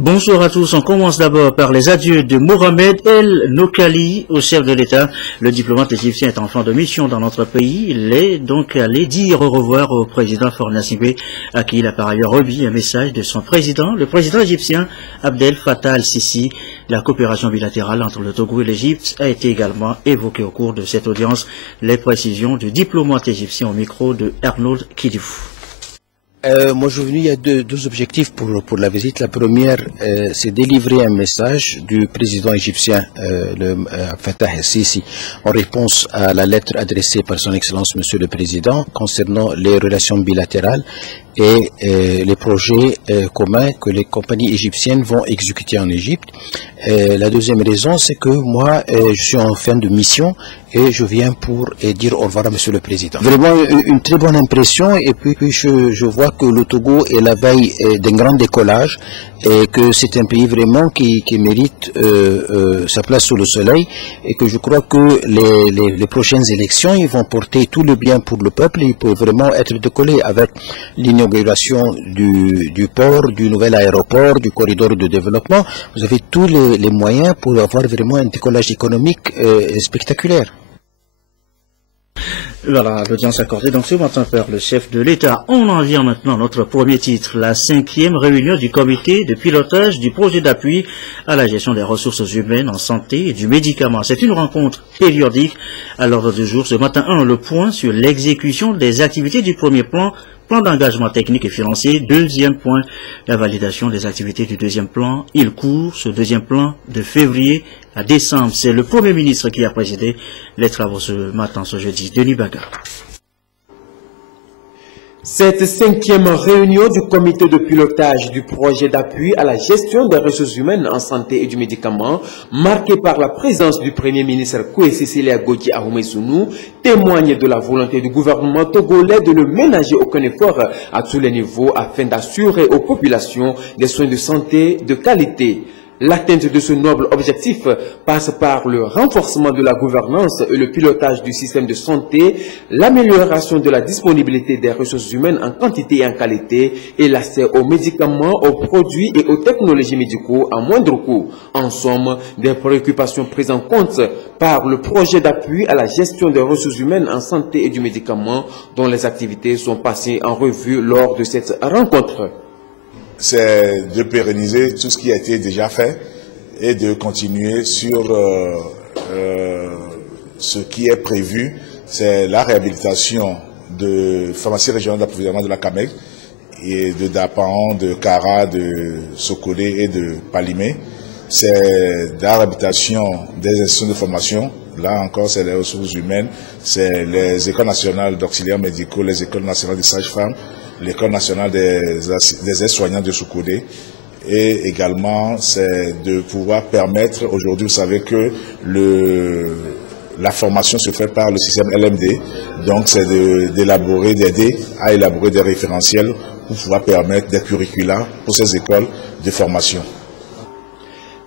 Bonjour à tous. On commence d'abord par les adieux de Mohamed El Nokali au chef de l'État. Le diplomate égyptien est enfant de mission dans notre pays. Il est donc allé dire au revoir au président Faure Gnassingbé, à qui il a par ailleurs remis un message de son président, le président égyptien Abdel Fattah el-Sisi. La coopération bilatérale entre le Togo et l'Égypte a été également évoquée au cours de cette audience. Les précisions du diplomate égyptien au micro de Arnold Kidifou. Moi, je suis venu, il y a deux objectifs pour la visite. La première, c'est délivrer un message du président égyptien, Fattah el-Sisi, en réponse à la lettre adressée par son Excellence Monsieur le Président concernant les relations bilatérales et les projets communs que les compagnies égyptiennes vont exécuter en Égypte. La deuxième raison, c'est que moi, je suis en fin de mission et je viens pour dire au revoir à Monsieur le Président. Vraiment une très bonne impression, et puis je vois que le Togo est la veille d'un grand décollage et que c'est un pays vraiment qui mérite sa place sous le soleil, et que je crois que les prochaines élections, ils vont porter tout le bien pour le peuple. Ils peuvent vraiment être décollés avec l'inauguration du port, du nouvel aéroport, du corridor de développement. Vous avez tous les moyens pour avoir vraiment un décollage économique spectaculaire. Voilà, l'audience accordée donc ce matin par le chef de l'État. On en vient maintenant à notre premier titre, la 5e réunion du comité de pilotage du projet d'appui à la gestion des ressources humaines en santé et du médicament. C'est une rencontre périodique. À l'ordre du jour, ce matin, le point sur l'exécution des activités du premier plan d'engagement technique et financier. Deuxième point, la validation des activités du deuxième plan. Il court, ce deuxième plan, de février à décembre. C'est le Premier ministre qui a présidé les travaux ce matin, ce jeudi. Denis Baga. Cette 5e réunion du comité de pilotage du projet d'appui à la gestion des ressources humaines en santé et du médicament, marquée par la présence du Premier ministre Kwesi Siliagoji Ahumesunu, témoigne de la volonté du gouvernement togolais de ne ménager aucun effort à tous les niveaux afin d'assurer aux populations des soins de santé de qualité. L'atteinte de ce noble objectif passe par le renforcement de la gouvernance et le pilotage du système de santé, l'amélioration de la disponibilité des ressources humaines en quantité et en qualité, et l'accès aux médicaments, aux produits et aux technologies médicaux à moindre coût. En somme, des préoccupations prises en compte par le projet d'appui à la gestion des ressources humaines en santé et du médicament, dont les activités sont passées en revue lors de cette rencontre. C'est de pérenniser tout ce qui a été déjà fait et de continuer sur ce qui est prévu. C'est la réhabilitation de pharmacie régionale d'approvisionnement de la CAMEG et de Dapan, de Kara, de Sokolé et de Palimé. C'est la réhabilitation des institutions de formation. Là encore, c'est les ressources humaines, c'est les écoles nationales d'auxiliaires médicaux, les écoles nationales des sages-femmes, l'école nationale des aides-soignants de Soukoude, et également c'est de pouvoir permettre, aujourd'hui vous savez que la formation se fait par le système LMD, donc c'est d'aider à élaborer des référentiels pour pouvoir permettre des curricula pour ces écoles de formation.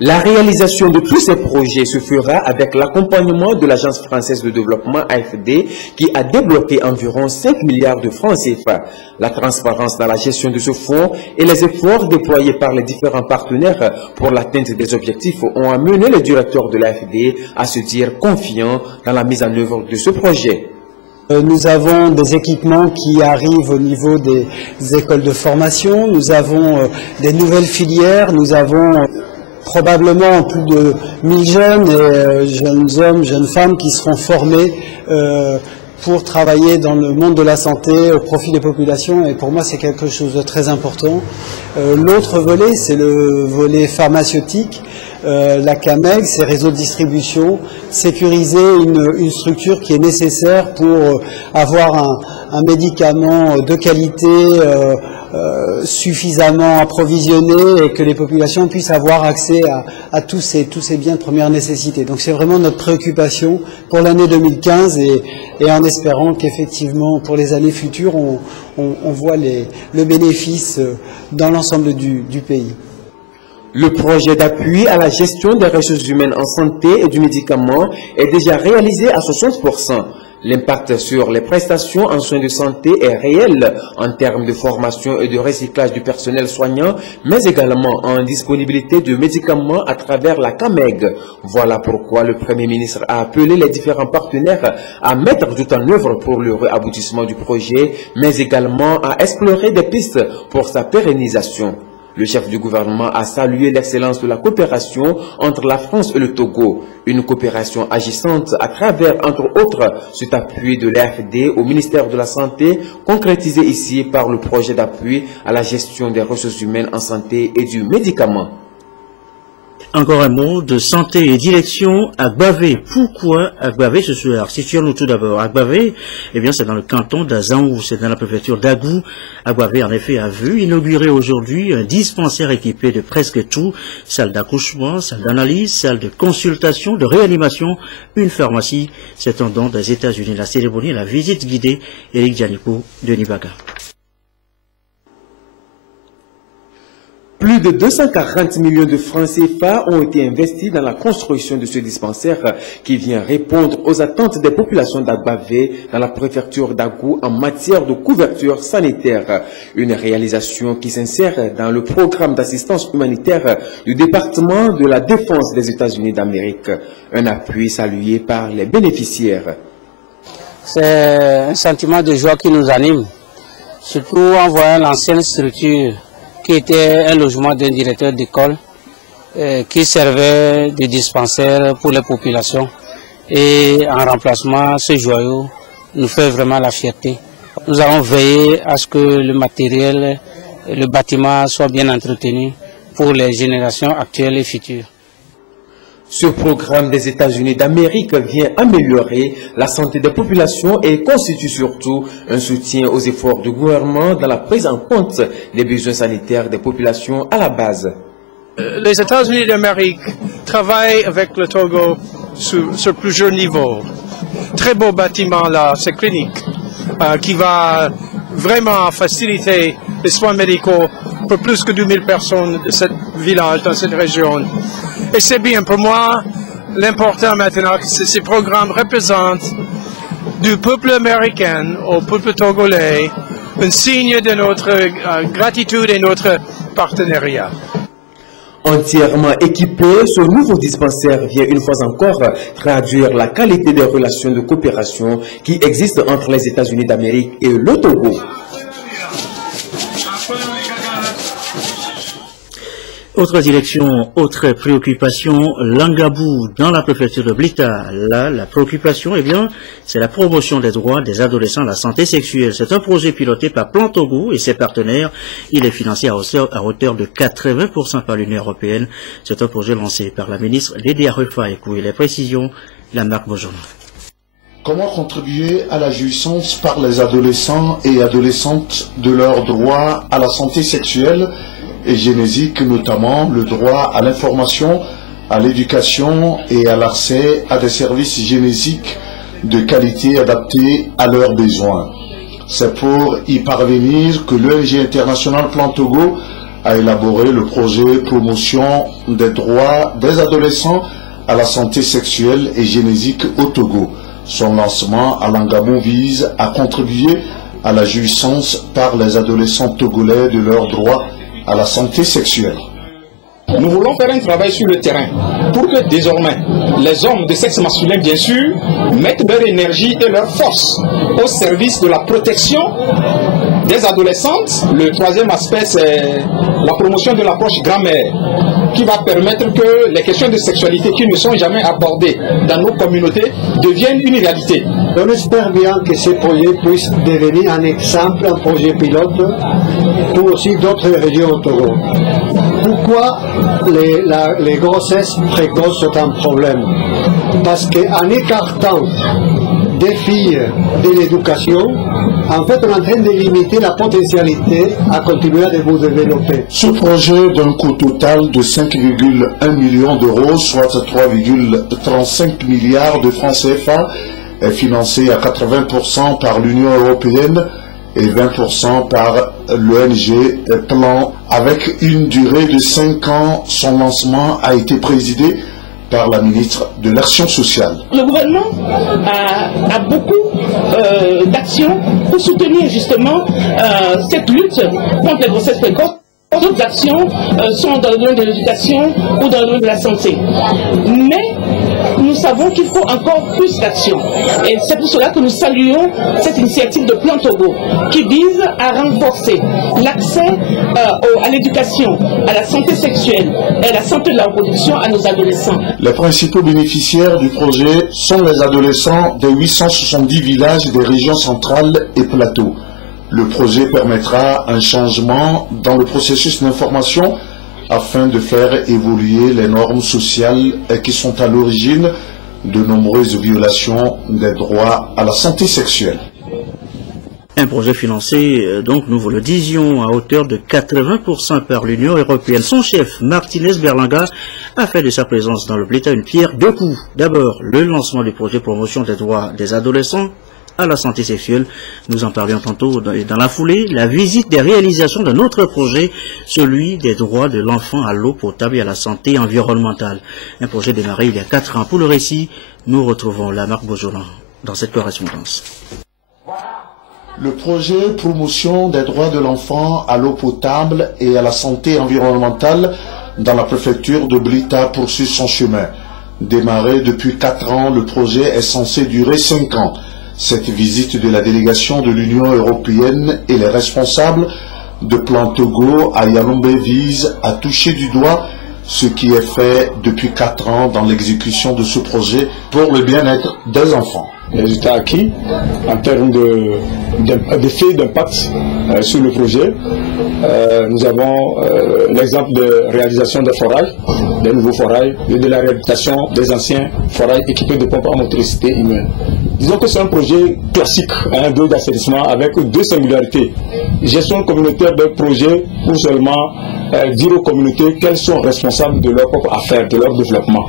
La réalisation de tous ces projets se fera avec l'accompagnement de l'Agence française de développement AFD qui a débloqué environ 5 milliards de francs CFA. La transparence dans la gestion de ce fonds et les efforts déployés par les différents partenaires pour l'atteinte des objectifs ont amené le directeur de l'AFD à se dire confiant dans la mise en œuvre de ce projet. Nous avons des équipements qui arrivent au niveau des écoles de formation, nous avons des nouvelles filières, nous avons probablement plus de 1000 jeunes et jeunes hommes, jeunes femmes qui seront formés pour travailler dans le monde de la santé au profit des populations, et pour moi c'est quelque chose de très important. L'autre volet, c'est le volet pharmaceutique. La CAMEG, ses réseaux de distribution, sécuriser une structure qui est nécessaire pour avoir un médicament de qualité suffisamment approvisionné et que les populations puissent avoir accès à tous ces biens de première nécessité. Donc c'est vraiment notre préoccupation pour l'année 2015 et en espérant qu'effectivement pour les années futures on voit le bénéfice dans l'ensemble du pays. Le projet d'appui à la gestion des ressources humaines en santé et du médicament est déjà réalisé à 60%. L'impact sur les prestations en soins de santé est réel en termes de formation et de recyclage du personnel soignant, mais également en disponibilité de médicaments à travers la CAMEG. Voilà pourquoi le Premier ministre a appelé les différents partenaires à mettre tout en œuvre pour le réaboutissement du projet, mais également à explorer des pistes pour sa pérennisation. Le chef du gouvernement a salué l'excellence de la coopération entre la France et le Togo, une coopération agissante à travers, entre autres, cet appui de l'AFD au ministère de la Santé, concrétisé ici par le projet d'appui à la gestion des ressources humaines en santé et du médicament. Encore un mot de santé et direction Agbavé. Pourquoi Agbavé ce soir? Situons-nous tout d'abord. Agbavé, eh bien, c'est dans le canton d'Azaou, c'est dans la préfecture d'Agou. Agbavé, en effet, a vu inaugurer aujourd'hui un dispensaire équipé de presque tout, salle d'accouchement, salle d'analyse, salle de consultation, de réanimation, une pharmacie. C'est un don des États-Unis. La cérémonie, la visite guidée, Éric Djanipo de Nibaga. Plus de 240 millions de francs CFA ont été investis dans la construction de ce dispensaire qui vient répondre aux attentes des populations d'Agbavé dans la préfecture d'Agou en matière de couverture sanitaire. Une réalisation qui s'insère dans le programme d'assistance humanitaire du département de la défense des États-Unis d'Amérique. Un appui salué par les bénéficiaires. C'est un sentiment de joie qui nous anime, surtout en voyant l'ancienne structure qui était un logement d'un directeur d'école qui servait de dispensaire pour les populations. Et en remplacement, ce joyau nous fait vraiment la fierté. Nous allons veiller à ce que le matériel, le bâtiment soit bien entretenu pour les générations actuelles et futures. Ce programme des États-Unis d'Amérique vient améliorer la santé des populations et constitue surtout un soutien aux efforts du gouvernement dans la prise en compte des besoins sanitaires des populations à la base. Les États-Unis d'Amérique travaillent avec le Togo sur plusieurs niveaux. Très beau bâtiment là, c'est clinique, qui va vraiment faciliter les soins médicaux pour plus que 2000 personnes de ce village, dans cette région. Et c'est bien pour moi, l'important maintenant, c'est que ces programmes représentent du peuple américain au peuple togolais un signe de notre gratitude et notre partenariat. Entièrement équipé, ce nouveau dispensaire vient une fois encore traduire la qualité des relations de coopération qui existent entre les États-Unis d'Amérique et le Togo. Autre direction, autre préoccupation, Langabou, dans la préfecture de Blita. Là, la préoccupation, eh bien, c'est la promotion des droits des adolescents à la santé sexuelle. C'est un projet piloté par Plan Togo et ses partenaires. Il est financé à hauteur de 80% par l'Union européenne. C'est un projet lancé par la ministre Lydia Rufaïkou. Et les précisions, la marque Bonjour. Comment contribuer à la jouissance par les adolescents et adolescentes de leurs droits à la santé sexuelle et génésique, notamment le droit à l'information, à l'éducation et à l'accès à des services génésiques de qualité adaptés à leurs besoins. C'est pour y parvenir que l'ONG internationale Plan Togo a élaboré le projet promotion des droits des adolescents à la santé sexuelle et génésique au Togo. Son lancement à Langabou vise à contribuer à la jouissance par les adolescents togolais de leurs droits à la santé sexuelle. Nous voulons faire un travail sur le terrain pour que désormais les hommes de sexe masculin, bien sûr, mettent leur énergie et leur force au service de la protection des adolescentes. Le troisième aspect, c'est la promotion de l'approche grand-mère qui va permettre que les questions de sexualité qui ne sont jamais abordées dans nos communautés deviennent une réalité. On espère bien que ce projet puisse devenir un exemple, un projet pilote pour aussi d'autres régions au Togo. Pourquoi les grossesses précoces sont un problème? Parce qu'en écartant des filles de l'éducation, en fait, on est en train de limiter la potentialité à continuer à vous développer. Ce projet d'un coût total de 5,1 millions d'euros, soit 3,35 milliards de francs CFA, est financé à 80% par l'Union européenne et 20% par l'ONG Plan. Avec une durée de 5 ans, son lancement a été présidé par la ministre de l'Action sociale. Le gouvernement a beaucoup d'actions pour soutenir justement cette lutte contre les grossesses précoces. D'autres actions sont dans le domaine de l'éducation ou dans le domaine de la santé. Mais nous savons qu'il faut encore plus d'actions. Et c'est pour cela que nous saluons cette initiative de Plan Togo qui vise à renforcer l'accès à l'éducation, à la santé sexuelle et à la santé de la reproduction à nos adolescents. Les principaux bénéficiaires du projet sont les adolescents des 870 villages des régions centrales et plateaux. Le projet permettra un changement dans le processus d'information afin de faire évoluer les normes sociales qui sont à l'origine de nombreuses violations des droits à la santé sexuelle. Un projet financé, donc nous vous le disions, à hauteur de 80% par l'Union européenne. Son chef, Martinez Berlanga, a fait de sa présence dans le Bléta une pierre deux coups. D'abord, le lancement du projet promotion des droits des adolescents à la santé sexuelle. Nous en parlions tantôt dans la foulée. La visite des réalisations d'un autre projet, celui des droits de l'enfant à l'eau potable et à la santé environnementale. Un projet démarré il y a 4 ans. Pour le récit, nous retrouvons la Marc Beaujolin dans cette correspondance. Le projet promotion des droits de l'enfant à l'eau potable et à la santé environnementale dans la préfecture de Bléta poursuit son chemin. Démarré depuis 4 ans, le projet est censé durer 5 ans. Cette visite de la délégation de l'Union européenne et les responsables de Plan Togo à Yalombe vise à toucher du doigt ce qui est fait depuis 4 ans dans l'exécution de ce projet pour le bien-être des enfants. Les résultats acquis en termes d'effet d'impact sur le projet. Nous avons l'exemple de réalisation des forages, des nouveaux forages, et de la réhabilitation des anciens forages équipés de pompes à motricité humaine. Disons que c'est un projet classique, d'assainissement avec 2 singularités. Gestion communautaire d'un projet pour seulement dire aux communautés qu'elles sont responsables de leurs propres affaires, de leur développement.